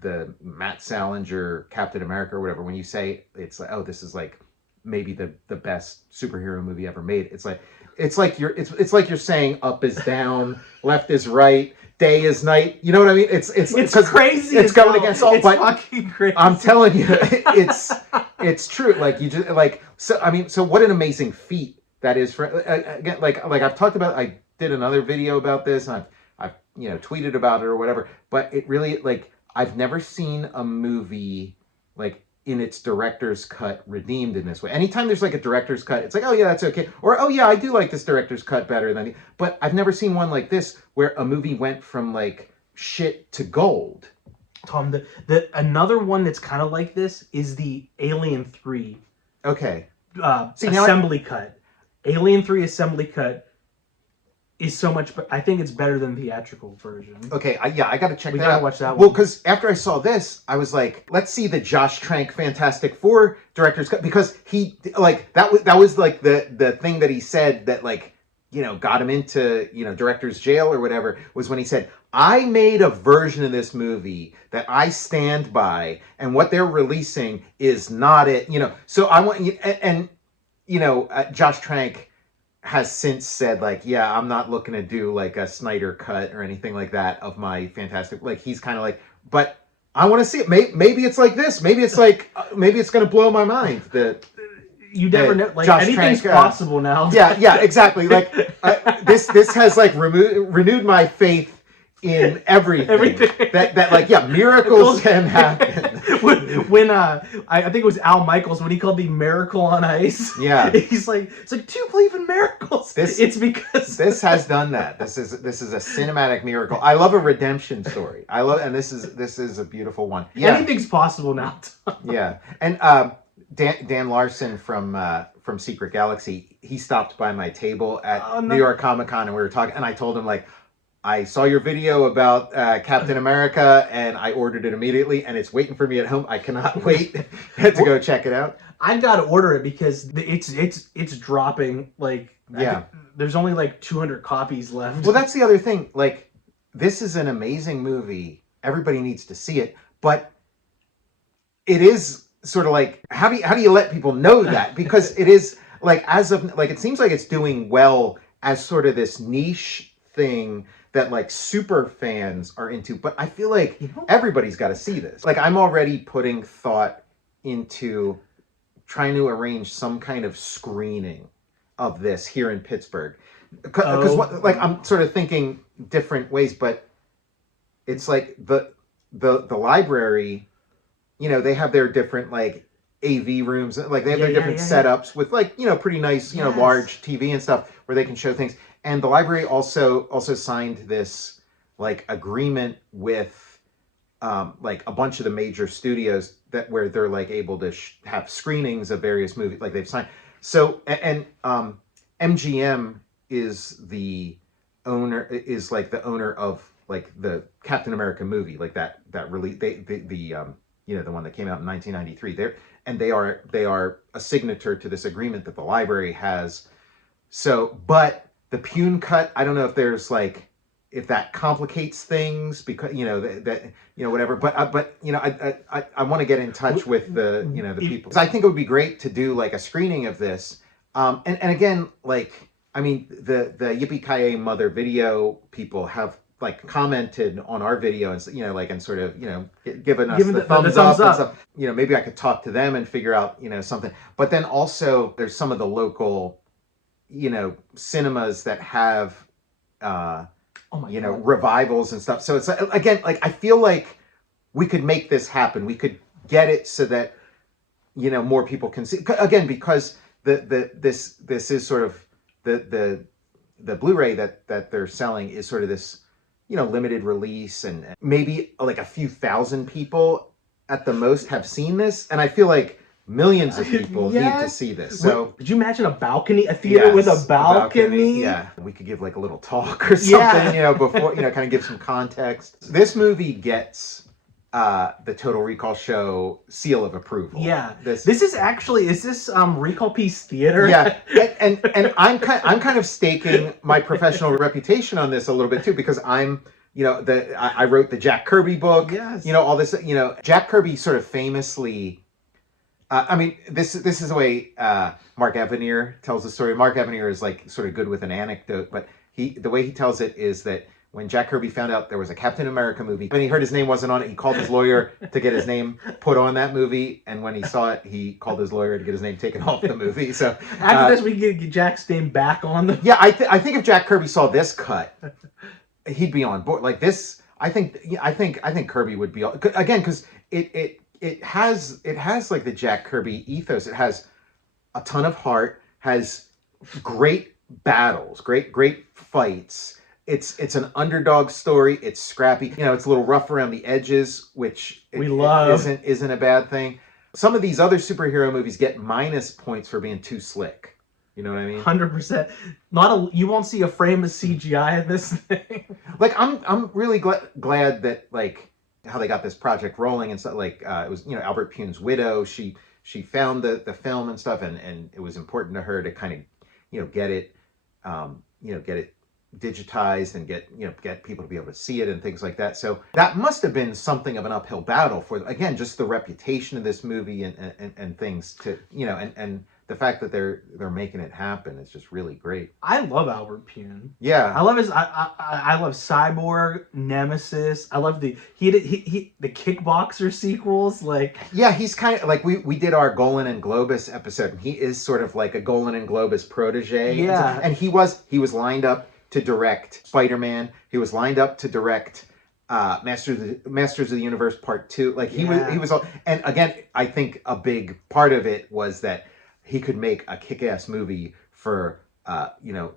the Matt Salinger Captain America or whatever, when you say it's like, oh, this is like maybe the best superhero movie ever made, it's like you're saying up is down, left is right, day is night. You know what I mean? It's crazy. It's going against all. It's fucking crazy. I'm telling you, it's true. Like, you just so what an amazing feat that is for, again, like I've talked about. I did another video about this, and I've tweeted about it or whatever. But it really, I've never seen a movie in its director's cut redeemed in this way. Anytime there's a director's cut, it's like, oh yeah, that's okay. Or, oh yeah, I do like this director's cut better than but I've never seen one like this where a movie went from shit to gold. Tom, the another one that's kind of like this is the Alien 3. Okay. Assembly cut. Alien 3 assembly cut is so much, I think it's better than the theatrical version. Okay, I got to check that out. We got to watch that one. Well, because after I saw this, I was like, let's see the Josh Trank Fantastic Four director's cut, because he that was the thing that he said that got him into director's jail or whatever, was when he said, I made a version of this movie that I stand by, and what they're releasing is not it. So I want Josh Trank has since said yeah, I'm not looking to do a Snyder cut or anything like that of my Fantastic. He's kind of but I want to see it. Maybe it's like this. Maybe it's maybe it's going to blow my mind. You never know. Anything's Trank, possible now. Yeah, exactly. This has renewed my faith in everything. That miracles can happen. when I think it was Al Michaels, when he called the Miracle on Ice. Yeah, he's like, it's like, do you believe in miracles? It's because this has done that. This is a cinematic miracle. I love a redemption story. And this is a beautiful one. Yeah, anything's possible now. Yeah, and Dan Larson from Secret Galaxy, he stopped by my table at New York Comic Con, and we were talking, and I told him I saw your video about Captain America, and I ordered it immediately, and it's waiting for me at home. I cannot wait to go check it out. I've got to order it because it's dropping. There's only 200 copies left. Well, that's the other thing. This is an amazing movie. Everybody needs to see it, but it is sort of how do you let people know that? Because it is as of it seems like it's doing well as sort of this niche thing that super fans are into, but I feel everybody's got to see this. I'm already putting thought into trying to arrange some kind of screening of this here in Pittsburgh, because I'm sort of thinking different ways, but it's the library, they have their different AV rooms, they have their different setups with pretty nice, large TV and stuff where they can show things. And the library also signed this agreement with a bunch of the major studios where they're able to have screenings of various movies. They've signed. So and MGM is the owner of the Captain America movie, that release, the one that came out in 1993. They are a signature to this agreement that the library has. So, but the Pyun cut, I don't know if there's if that complicates things, because whatever. But I want to get in touch with the the people. I think it would be great to do a screening of this And again, like, I mean, the Yippee-Ki-Yay Mother video people have like commented on our video and, you know, like, and sort of, you know, given us the thumbs up and stuff. You know, maybe I could talk to them and figure out, you know, something. But then also there's some of the local, you know, cinemas that have, you know, revivals and stuff. So it's, again, like, I feel like we could make this happen. We could get it so that, you know, more people can see, again, because this is sort of the Blu-ray that they're selling is sort of this, you know, limited release, and maybe like a few thousand people at the most have seen this, and I feel like millions of people need to see this. So could you imagine a theater with a balcony? Yeah, we could give like a little talk or something, you know, before, you know, kind of give some context. This movie gets the Total Recall Show seal of approval. Yeah, this is actually, is this Recall Piece Theater? Yeah, and I'm kind of staking my professional reputation on this a little bit too, because I'm, you know, I wrote the Jack Kirby book. Yes. You know, all this, you know, Jack Kirby sort of famously. I mean, this is the way Mark Evanier tells the story. Mark Evanier is like sort of good with an anecdote, but the way he tells it is that when Jack Kirby found out there was a Captain America movie, when he heard his name wasn't on it, he called his lawyer to get his name put on that movie. And when he saw it, he called his lawyer to get his name taken off the movie. So after this, we can get Jack's name back on the. Yeah, I think if Jack Kirby saw this cut, he'd be on board. Like this, I think Kirby would be again, because it has like the Jack Kirby ethos. It has a ton of heart, has great battles, great fights. It's an underdog story. It's scrappy. You know, it's a little rough around the edges, which we love. Isn't a bad thing. Some of these other superhero movies get minus points for being too slick. You know what I mean? 100%. You won't see a frame of CGI in this thing. Like, I'm really glad that, like, how they got this project rolling and stuff. Like, it was, you know, Albert Pyun's widow. She found the film and stuff, and it was important to her to kind of, you know, get it digitized and get people to be able to see it and things like that. So that must have been something of an uphill battle for, again, just the reputation of this movie and things to, you know, and the fact that they're making it happen is just really great. I love Albert Pyun. Yeah, I love I love Cyborg, Nemesis. I love the Kickboxer sequels. Like, yeah, he's kind of like, we did our Golan and Globus episode, and he is sort of like a Golan and Globus protege. Yeah, and he was lined up to direct Spider-Man. He was lined up to direct Masters of the Universe Part 2. Like, he was all, and again, I think a big part of it was that he could make a kick-ass movie for you know,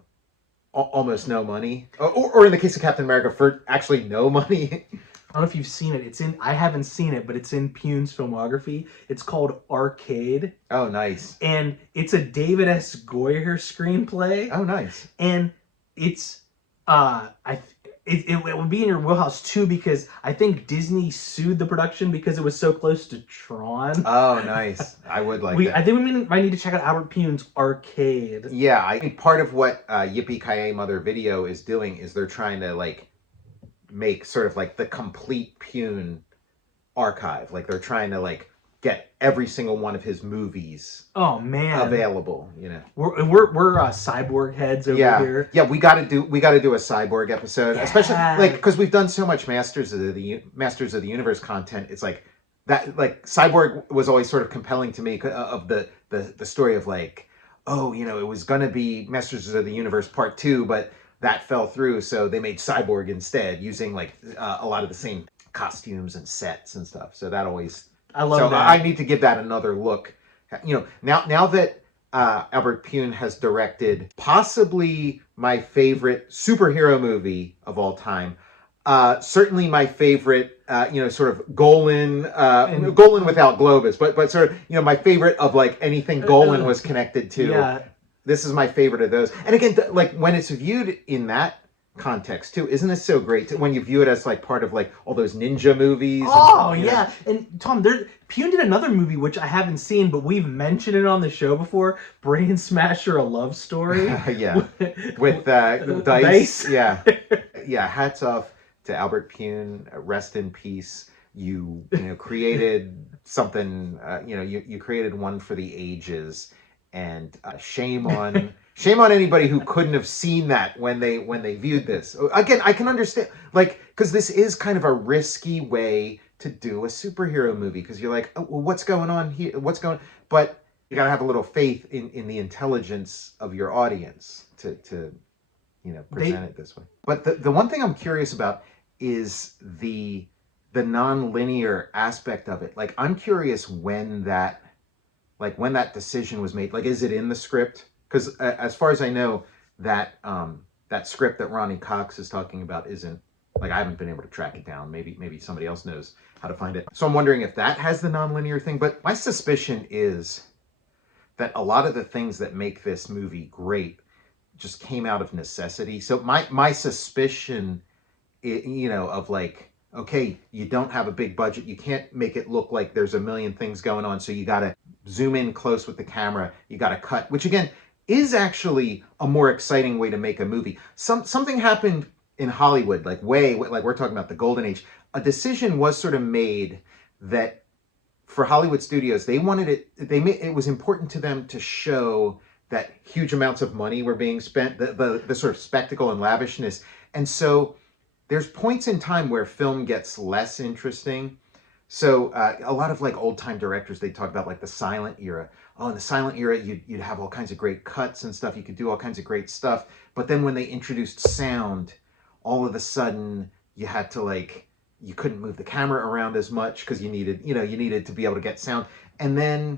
almost no money, or in the case of Captain America, for actually no money. I don't know if you've seen it. I haven't seen it, but it's in Pyun's filmography. It's called Arcade. Oh, nice. And it's a David S. Goyer screenplay. Oh, nice. And it's it would be in your wheelhouse too, because I think Disney sued the production because it was so close to Tron. Oh, nice. I would like that. I think we might need to check out Albert Pyun's Arcade. Yeah, I think part of what Yippee-Ki-Yay Mother Video is doing is they're trying to, like, make sort of like the complete Pyun archive. Like, they're trying to, like, get every single one of his movies available, you know. We're cyborg heads over here. Yeah, we got to do a cyborg episode, especially like because we've done so much Masters of the Universe content. It's like that, like, cyborg was always sort of compelling to me of the story of, like, oh, you know, it was going to be Masters of the Universe Part 2, but that fell through, so they made Cyborg instead, using like a lot of the same costumes and sets and stuff. So that always, I love that. I need to give that another look. You know, now that Albert Pyun has directed possibly my favorite superhero movie of all time, certainly my favorite, you know, sort of Golan without Globus, but sort of, you know, my favorite of, like, anything Golan was connected to. Yeah. This is my favorite of those. And again, like, when it's viewed in that context too, isn't it so great when you view it as, like, part of, like, all those ninja movies? Oh, yeah. And Tom, Pyun did another movie which I haven't seen, but we've mentioned it on the show before, Brain Smasher: A Love Story. Yeah. With Dice. Yeah. Yeah, hats off to Albert Pyun. Rest in peace. You know, created something, you know, you created one for the ages. and shame on anybody who couldn't have seen that when they viewed this. Again, I can understand, like, because this is kind of a risky way to do a superhero movie, because you're like, oh, well, what's going on here? But you gotta have a little faith in the intelligence of your audience to present it this way. But the one thing I'm curious about is the non-linear aspect of it. Like, I'm curious when that decision was made. Like, is it in the script? Because as far as I know, that script that Ronnie Cox is talking about isn't, like, I haven't been able to track it down. Maybe somebody else knows how to find it. So I'm wondering if that has the non-linear thing. But my suspicion is that a lot of the things that make this movie great just came out of necessity. So my suspicion, of like, okay, you don't have a big budget. You can't make it look like there's a million things going on. So you got to zoom in close with the camera. You got to cut, which again is actually a more exciting way to make a movie. Something happened in Hollywood, like we're talking about the golden age. A decision was sort of made that for Hollywood studios, they wanted it. It was important to them to show that huge amounts of money were being spent, the sort of spectacle and lavishness, and so there's points in time where film gets less interesting. So a lot of like old time directors, they talk about like the silent era. Oh, in the silent era, you'd have all kinds of great cuts and stuff. You could do all kinds of great stuff. But then when they introduced sound, all of a sudden you had to you couldn't move the camera around as much because you needed to be able to get sound. And then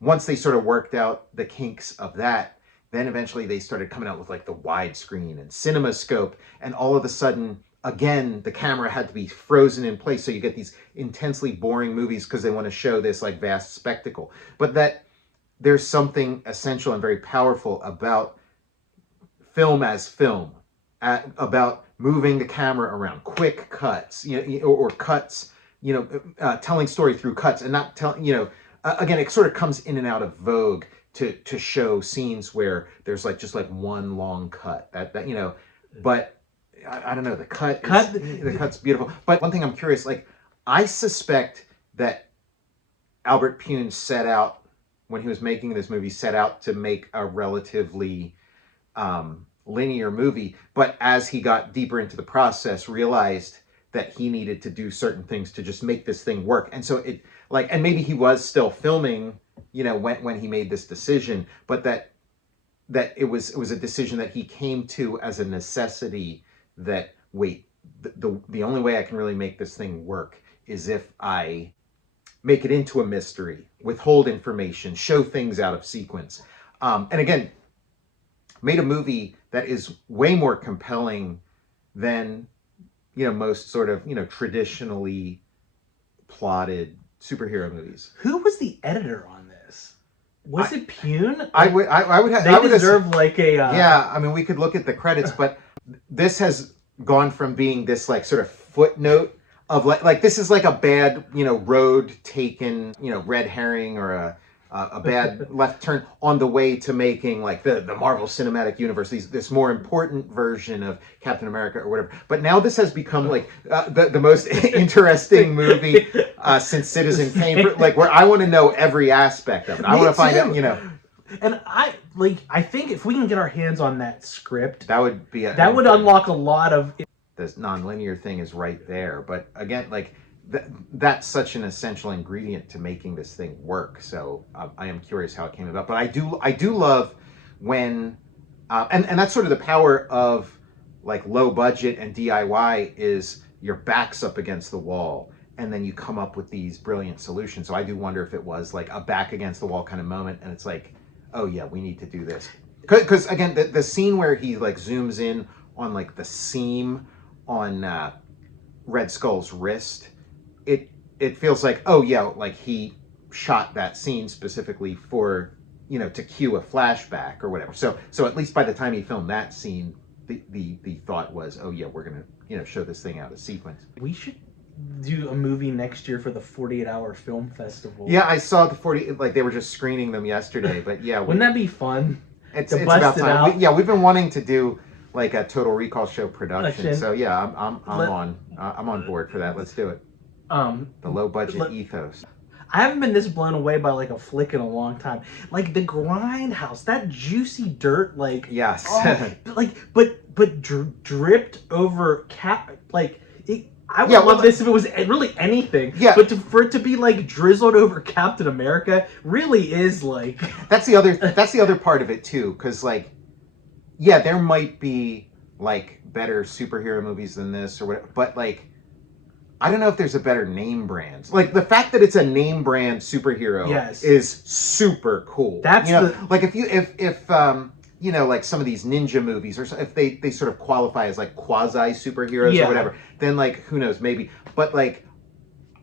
once they sort of worked out the kinks of that, then eventually they started coming out with like the widescreen and CinemaScope, and all of a sudden, again, the camera had to be frozen in place. So you get these intensely boring movies because they want to show this like vast spectacle. But that there's something essential and very powerful about film as film, about moving the camera around, quick cuts, or cuts, telling story through cuts, and not telling, again, it sort of comes in and out of vogue to show scenes where there's just one long cut but I don't know, the cut's beautiful. But one thing I'm curious, I suspect that Albert Pyun set out, when he was making this movie, set out to make a relatively linear movie, but as he got deeper into the process, realized that he needed to do certain things to just make this thing work. And so and maybe he was still filming, when he made this decision, but that it was a decision that he came to as a necessity, that the only way I can really make this thing work is if I make it into a mystery, withhold information, show things out of sequence. And again, made a movie that is way more compelling than, most sort of, traditionally plotted superhero movies. Who was the editor on this? Was it Pyun? I would have. They deserve a. Yeah, I mean, we could look at the credits, but this has gone from being this sort of footnote of this is like a bad road taken, red herring, or a bad left turn on the way to making the Marvel Cinematic Universe, this more important version of Captain America or whatever. But now this has become the most interesting movie since Citizen Kane, where I want to know every aspect of it. I want to find out, And I think if we can get our hands on that script, that would be that would unlock a lot of. This non-linear thing is right there, but again, that's such an essential ingredient to making this thing work. So I am curious how it came about. But I do love when, and that's sort of the power of low budget and DIY, is your back's up against the wall, and then you come up with these brilliant solutions. So I do wonder if it was a back against the wall kind of moment, and it's oh yeah, we need to do this. Because again, the scene where he zooms in on the seam on Red Skull's wrist, it feels oh yeah, he shot that scene specifically for, to cue a flashback or whatever. So at least by the time he filmed that scene, the thought was, oh yeah, we're gonna show this thing out of sequence. We should do a movie next year for the 48-hour film festival. Yeah, I saw the 40. They were just screening them yesterday. But yeah, wouldn't that be fun? It's about time. We've been wanting to do a Total Recall show production. So yeah, I'm on board for that. Let's do it. The low budget ethos. I haven't been this blown away by like a flick in a long time. Like the Grindhouse, that juicy dirt, like yes, but dripped over like it. I would love this if it was really anything. Yeah. But for it to be like drizzled over Captain America really is like. That's the other part of it too, because like, yeah, there might be like better superhero movies than this or whatever, but like, I don't know if there's a better name brand. Like the fact that it's a name brand superhero is super cool. That's like if you know, like some of these ninja movies, or if they sort of qualify as like quasi superheroes or whatever, then like who knows, maybe. But like,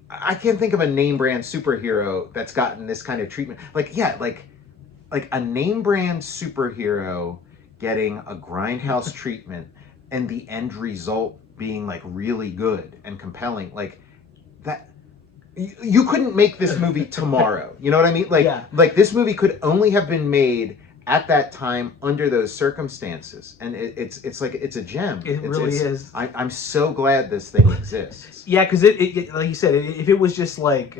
I can't think of a name brand superhero that's gotten this kind of treatment. Like like a name brand superhero getting a Grindhouse treatment, and the end result being like really good and compelling, like that. You couldn't make this movie tomorrow. You know what I mean? Like this movie could only have been made at that time under those circumstances, and it's like it's a gem. It really is. I'm so glad this thing exists. Yeah, because it like you said, if it was just like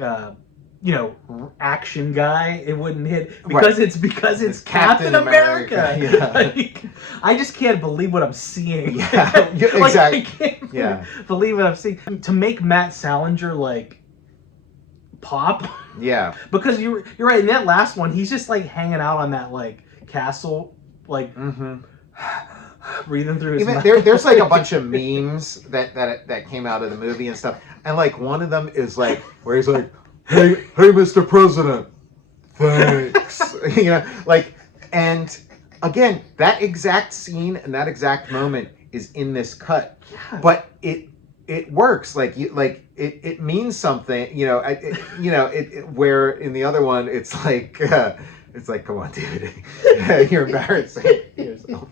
you know, action guy, it wouldn't hit because it's Captain America. Yeah. Like, I just can't believe what I'm seeing. Yeah, exactly. I can't believe what I'm seeing. To make Matt Salinger like pop. Yeah. Because you're right, in that last one, he's just like hanging out on that like castle, like breathing through his mouth. There's like a bunch of memes that came out of the movie and stuff, and like one of them is like where he's like, hey Mr. President, thanks. You know, like, and again, that exact scene and that exact moment is in this cut, but it works. Like it means something. You know, where in the other one it's like come on, dude, you're embarrassing yourself.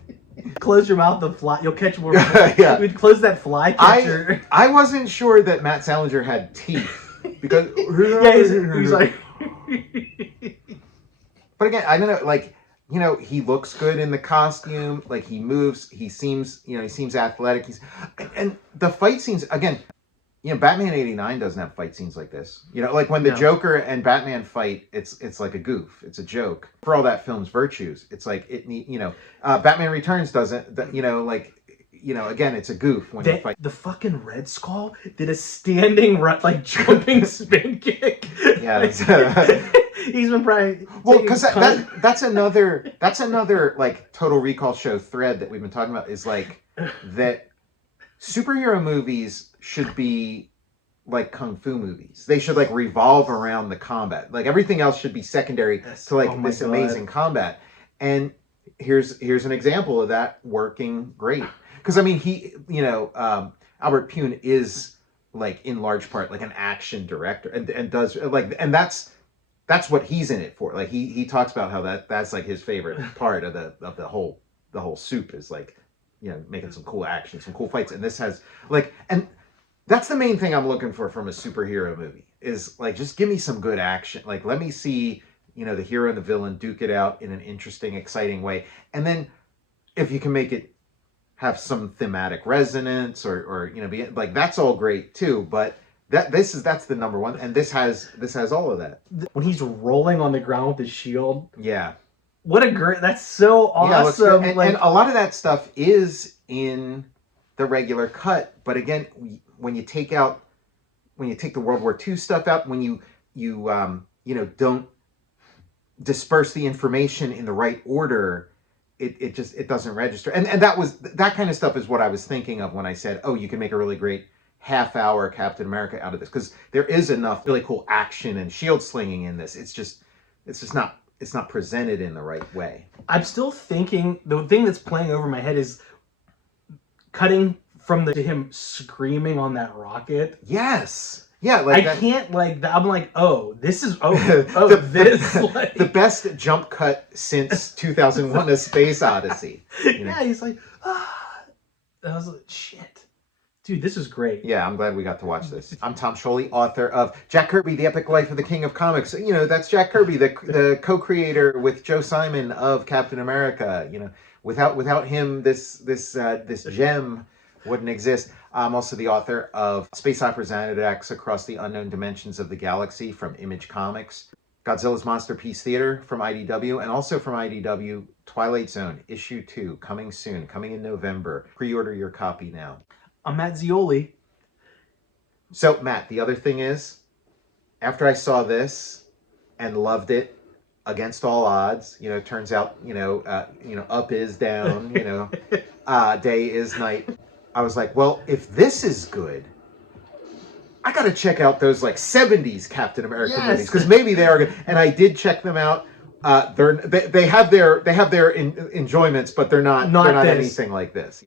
Close your mouth, the fly. You'll catch more. Yeah. We'd close that fly catcher. I wasn't sure that Matt Salinger had teeth because he's like. But again, I don't know. Like, you know, he looks good in the costume. Like he moves. He seems athletic. And the fight scenes again. You know, Batman '89 doesn't have fight scenes like this. You know, like when the Joker and Batman fight, it's like a goof. It's a joke. For all that film's virtues, it's like Batman Returns doesn't. You know, like, you know, again, it's a goof when you fight. The fucking Red Skull did a standing like jumping spin kick. Yeah, he's been probably because that's another like Total Recall show thread that we've been talking about is like that superhero movies should be like kung fu movies. They should like revolve around the combat. Like everything else should be secondary to like this amazing combat. And here's an example of that working great. Because I mean, Albert Pyun is like in large part like an action director and does like, and that's what he's in it for. Like he talks about how that's like his favorite part of the whole soup is like, you know, making some cool action, some cool fights. And this has like, and that's the main thing I'm looking for from a superhero movie is like, just give me some good action. Like, let me see, you know, the hero and the villain duke it out in an interesting, exciting way. And then if you can make it have some thematic resonance or you know, be like, that's all great too. But that's the number one. And this has all of that. When he's rolling on the ground with his shield. Yeah. What a great, that's so awesome. Yeah, and a lot of that stuff is in the regular cut. But again, when you take the World War II stuff out, when you don't disperse the information in the right order, it doesn't register. And that kind of stuff is what I was thinking of when I said, oh, you can make a really great half-hour Captain America out of this, because there is enough really cool action and shield slinging in this. It's just not presented in the right way. I'm still thinking the thing that's playing over my head is cutting from him screaming on that rocket. Yes. Yeah, like I can't like. I'm like, this is the best jump cut since 2001: A Space Odyssey. You know? Yeah, he's like, I was like, shit, dude, this is great. Yeah, I'm glad we got to watch this. I'm Tom Scioli, author of Jack Kirby: The Epic Life of the King of Comics. You know, that's Jack Kirby, the co-creator with Joe Simon of Captain America. You know, without him, this gem Wouldn't exist. I'm also the author of Space Opera Xanadax Across the Unknown Dimensions of the Galaxy from Image Comics, Godzilla's Monsterpiece Theater from IDW, and also from IDW, Twilight Zone, Issue 2, coming soon, coming in November. Pre-order your copy now. I'm Matt Zeoli. So, Matt, the other thing is, after I saw this and loved it against all odds, it turns out, up is down, day is night. I was like, well, if this is good, I got to check out those 70s Captain America movies, because maybe they are good. And I did check them out. They have their enjoyments, but they're not anything like this.